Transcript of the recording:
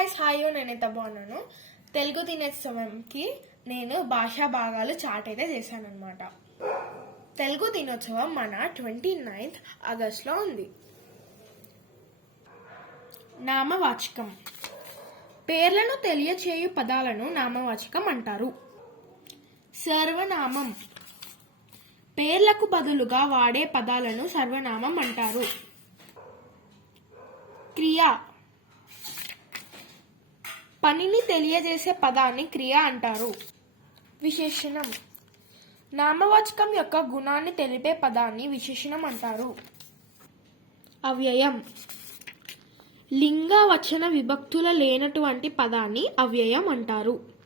Guys, hi. నేనైతే బాగున్నాను. తెలుగు దినోత్సవంకి నేను భాషా భాగాలు చాట్ అయితే చేశాను అనమాట. తెలుగు దినోత్సవం మన 29th ఆగస్టులో ఉంది. నామవాచకం. పేర్లను తెలియచేయు పదాలను నామవాచకం అంటారు. సర్వనామం. పేర్లకు బదులుగా వాడే పదాలను సర్వనామం అంటారు. క్రియ. పనిని తెలియజేసే పదాన్ని క్రియ అంటారు. విశేషణం. నామవాచకం యొక్క గుణాన్ని తెలిపే పదాన్ని విశేషణం అంటారు. అవ్యయం. లింగ వచన విభక్తుల లేనటువంటి పదాన్ని అవ్యయం అంటారు.